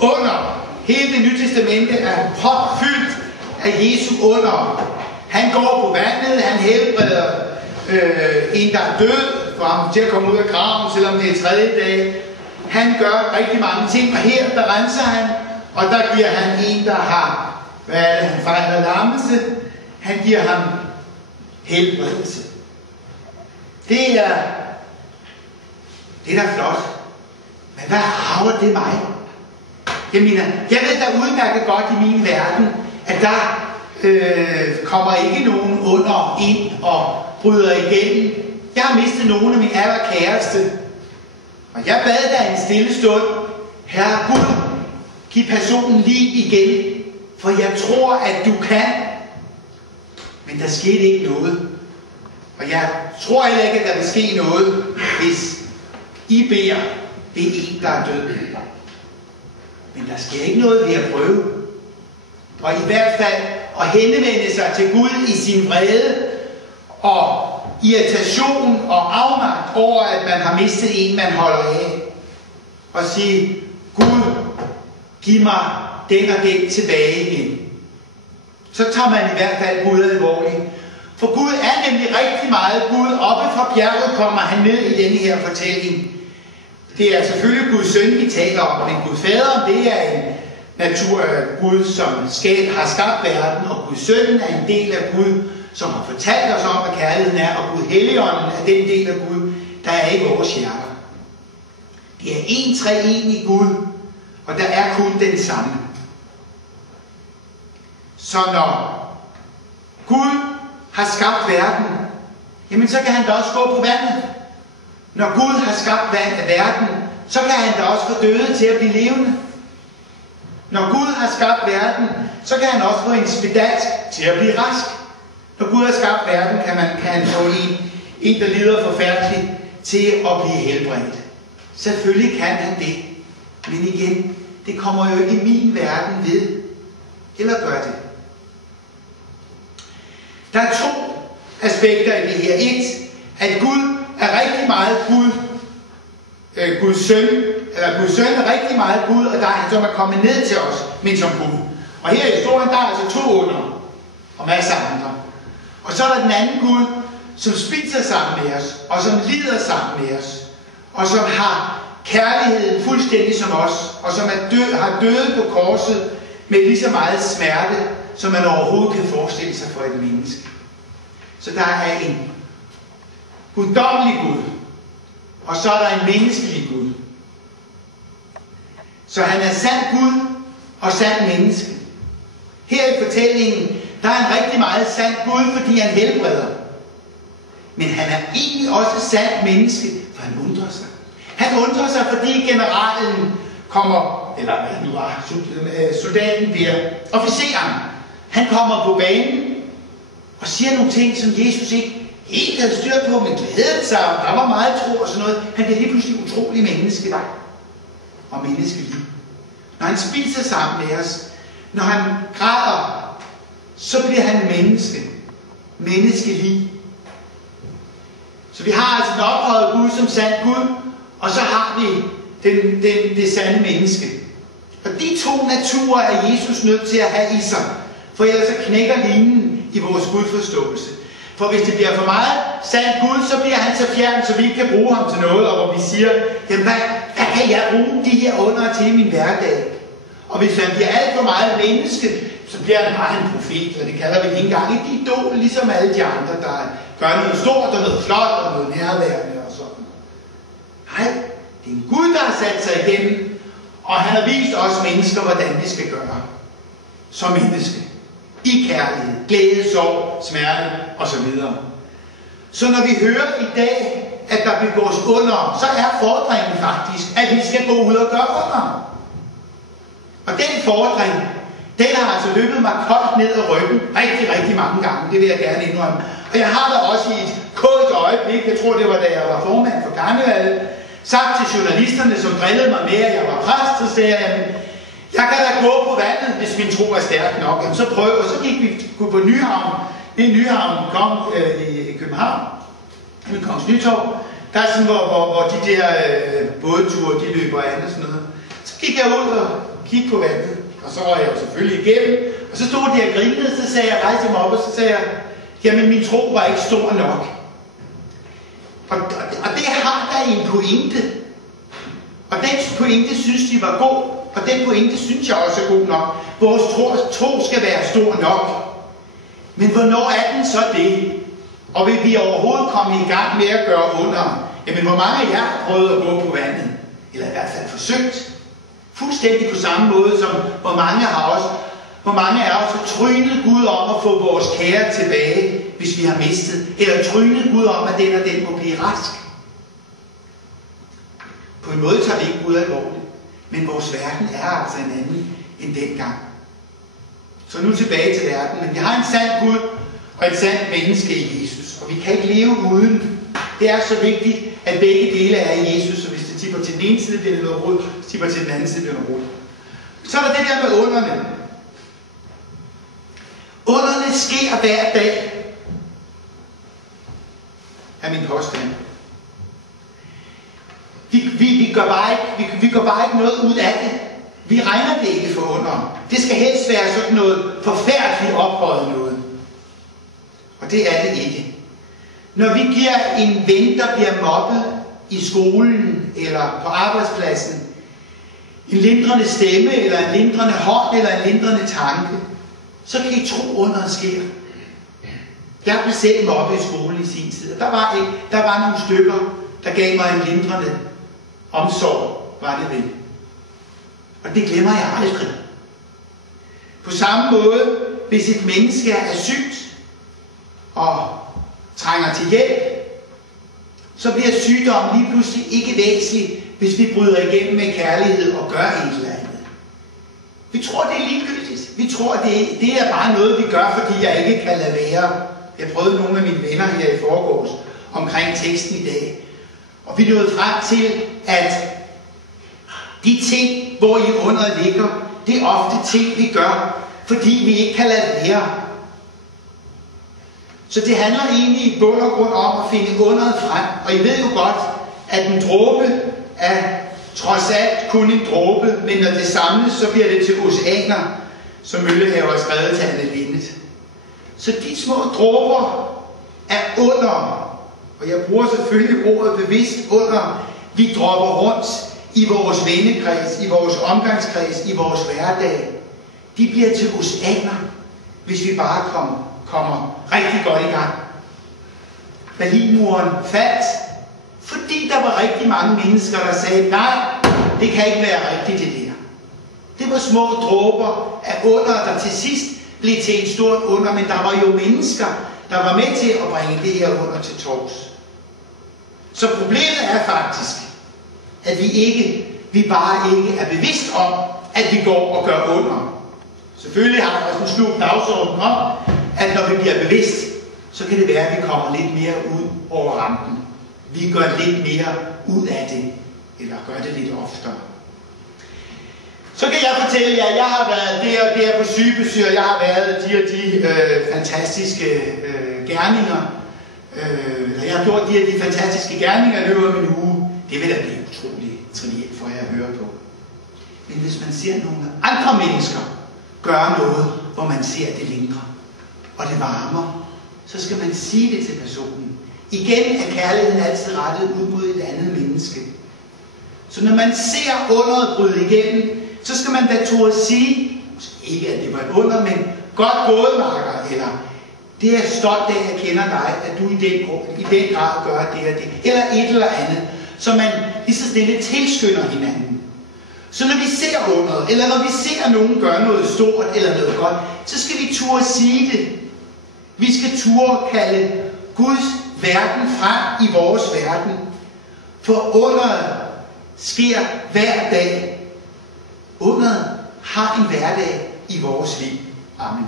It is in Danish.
Under. Hele Det Nye Testamente er propfyldt af Jesu under. Han går på vandet, han helbreder en, der er død, for ham til at komme ud af graven, selvom det er tredje dag. Han gør rigtig mange ting, og her der renser han, og der giver han en, der har, hvad er det, han fejler lammelse, han giver ham helbredelse. Det er da flot. Men hvad rager det mig? Jeg ved da udmærket godt i min verden, at der kommer ikke nogen under ind og bryder igennem. Jeg har mistet nogle af mine allerkæreste, og jeg bad da en stille stund, Herre Gud, giv personen liv igen, for jeg tror, at du kan. Men der skete ikke noget. Og jeg tror heller ikke, at der vil ske noget, hvis I beder ved en, der er død. Men der sker ikke noget ved at prøve. Og i hvert fald at henvende sig til Gud i sin vrede og irritation og afmagt over, at man har mistet en, man holder af. Og sige, Gud, giv mig den og den tilbage igen. Så tager man i hvert fald Gud alvorligt. For Gud er nemlig rigtig meget Gud. Oppe fra bjerget kommer han ned i denne her fortælling. Det er selvfølgelig Guds søn, vi taler om, men Gud fader, det er en natur af Gud, som har skabt verden, og Guds søn er en del af Gud, som har fortalt os om, hvad kærligheden er, og Gud Helligånden er den del af Gud, der er i vores hjerter. Det er en treenig Gud, og der er kun den samme. Så når Gud har skabt verden, jamen så kan han da også gå på vandet. Når Gud har skabt verden, så kan han da også få døde til at blive levende. Når Gud har skabt verden, så kan han også få en spedalsk til at blive rask. Når Gud har skabt verden, kan han få en, der lider forfærdeligt, til at blive helbredt. Selvfølgelig kan han det. Men igen, det kommer jo ikke i min verden ved. Eller gør det? Der er to aspekter i det her. Et, at Gud er rigtig meget Gud. Guds søn er rigtig meget Gud, og der er han, som er kommet ned til os, men som Gud. Og her i historien, der er altså to under, og masser af andre. Og så er der den anden Gud, som spiser sammen med os, og som lider sammen med os, og som har kærligheden fuldstændig som os, og som har døde på korset med lige så meget smerte, som man overhovedet kan forestille sig for et menneske. Så der er en guddommelig Gud, og så er der en menneskelig Gud. Så han er sand Gud og sand menneske. Her i fortællingen, der er han rigtig meget sand Gud, fordi han helbreder. Men han er egentlig også sand menneske, for han undrer sig. Han undrer sig, fordi generalen kommer, eller hvad nu var, soldaten bliver officeren. Han kommer på banen og siger nogle ting, som Jesus ikke helt havde styr på, men glædede sig, og der var meget tro og sådan noget. Han bliver lige pludselig utrolig menneske og menneskelig. Når han spiser sammen med os, når han græder, så bliver han menneske. Menneskelig. Så vi har altså en ophøjet Gud som sand Gud, og så har vi det sande menneske. Og de to naturer er Jesus nødt til at have i sig, for ellers så knækker linjen i vores gudforståelse. For hvis det bliver for meget sand Gud, så bliver han så fjern, så vi ikke kan bruge ham til noget, og hvor vi siger, jamen hvad kan jeg bruge de her under til i min hverdag? Og hvis han bliver alt for meget menneske, så bliver han bare en profet, og det kalder vi ikke engang et idol, ligesom alle de andre, der gør noget stort og noget flot og noget nærværende og sådan. Nej, det er en Gud, der har sat sig igennem, og han har vist os mennesker, hvordan vi skal gøre som menneske. I kærlighed, glæde, sorg, smerte osv. Så når vi hører i dag, at der begås under, så er fordringen faktisk, at vi skal gå ud og gøre under. Og den fordring, den har altså løbet mig koldt ned ad ryggen rigtig, rigtig mange gange. Det vil jeg gerne indrømme. Og jeg har da også i et koldt øjeblik, jeg tror det var da jeg var formand for Karnevalget, sagt til journalisterne, som drillede mig med, at jeg var præst, så sagde jeg, jeg kan da gå på vandet, hvis min tro er stærk nok. Jamen, så prøv, og så gik vi på Nyhavn. Det er Nyhavn, kom i København, ved Kongens Nytorv. Der er sådan, hvor de der bådture, de løber an og sådan noget. Så gik jeg ud og kiggede på vandet, og så var jeg jo selvfølgelig igennem. Og så stod de og grinede, så sagde jeg, rejste mig op, og så sagde jeg, jamen min tro var ikke stor nok. Og det har der en pointe. Og den pointe synes de var god, og den pointe synes jeg også er god nok. Vores tro skal være stor nok. Men hvornår er den så det? Og vil vi overhovedet komme i gang med at gøre under? Jamen hvor mange af jer har prøvet at gå på vandet? Eller i hvert fald forsøgt? Fuldstændig på samme måde som hvor mange af os har trynet Gud om at få vores kære tilbage, hvis vi har mistet. Eller trynet Gud om, at den og den må blive rask. På en måde tager vi ikke Gud alvorligt. Men vores verden er altså en anden end dengang. Så nu tilbage til verden. Men vi har en sand Gud og et sandt menneske i Jesus. Og vi kan ikke leve uden. Det er så vigtigt, at begge dele er i Jesus. Og hvis det tipper til den ene side, bliver det noget rod. Hvis det tipper til den anden side, bliver det noget rod. Så er der det der med underne. Underne sker hver dag. Er min påstand. Vi gør bare ikke noget ud af det. Vi regner det ikke for under. Det skal helst være sådan noget forfærdeligt ophøjet noget. Og det er det ikke. Når vi giver en ven, der bliver mobbet i skolen eller på arbejdspladsen, en lindrende stemme, eller en lindrende hånd, eller en lindrende tanke, så kan I tro under sker. Jeg blev selv mobbet i skolen i sin tid, og der var nogle stykker, der gav mig en lindrende omsorg, var det vel. Og det glemmer jeg aldrig. På samme måde, hvis et menneske er sygt og trænger til hjælp, så bliver sygdommen lige pludselig ikke væsentlig, hvis vi bryder igennem med kærlighed og gør et eller andet. Vi tror, det er ligegyldigt. Vi tror, det er bare noget, vi gør, fordi jeg ikke kan lade være. Jeg prøvede nogle af mine venner her i forgårs omkring teksten i dag. Og vi nåede frem til, at de ting, hvor I under ligger, det er ofte ting, vi gør, fordi vi ikke kan lade være. Så det handler egentlig i bund og grund om at finde underet frem. Og I ved jo godt, at en dråbe er trods alt kun en dråbe, men når det samles, så bliver det til oceaner, som Møllehaver har skrevet til Anne Linnet. Så de små dråber er under, og jeg bruger selvfølgelig ordet bevidst under, vi dropper rundt i vores vennekreds, i vores omgangskreds, i vores hverdag. De bliver til oceaner, hvis vi bare kommer rigtig godt i gang. Berlinmuren faldt, fordi der var rigtig mange mennesker, der sagde, nej, det kan ikke være rigtigt det der. Det var små dråber af under, der til sidst blev til en stort under, men der var jo mennesker, der var med til at bringe det her under til torvs. Så problemet er faktisk, at vi bare ikke er bevidst om, at vi går og gør under. Selvfølgelig har jeg også en skjult dagsorden om, at når vi bliver bevidst, så kan det være, at vi kommer lidt mere ud over rampen. Vi gør lidt mere ud af det, eller gør det lidt oftere. Så kan jeg fortælle jer, at jeg har været der og der på sygebesøg, og jeg har været de og de fantastiske gerninger. Jeg har gjort de og de fantastiske gerninger i løbet af en uge. Det vil da blive utroligt trivielt for jer at høre på. Men hvis man ser nogle andre mennesker gøre noget, hvor man ser det lindrer, og det varmer, så skal man sige det til personen. Igen er kærligheden altid rettet ud mod et andet menneske. Så når man ser underet bryde igennem, så skal man da turde sige, ikke at det var et under, men godt gået, Marker, eller det er stolt af, at jeg kender dig, at du i den grad gør det og det, eller et eller andet, så man lige så stille tilskynder hinanden. Så når vi ser underet, eller når vi ser nogen gøre noget stort eller noget godt, så skal vi turde sige det. Vi skal turde kalde Guds verden frem i vores verden. For underet sker hver dag. Underet har en hverdag i vores liv. Amen.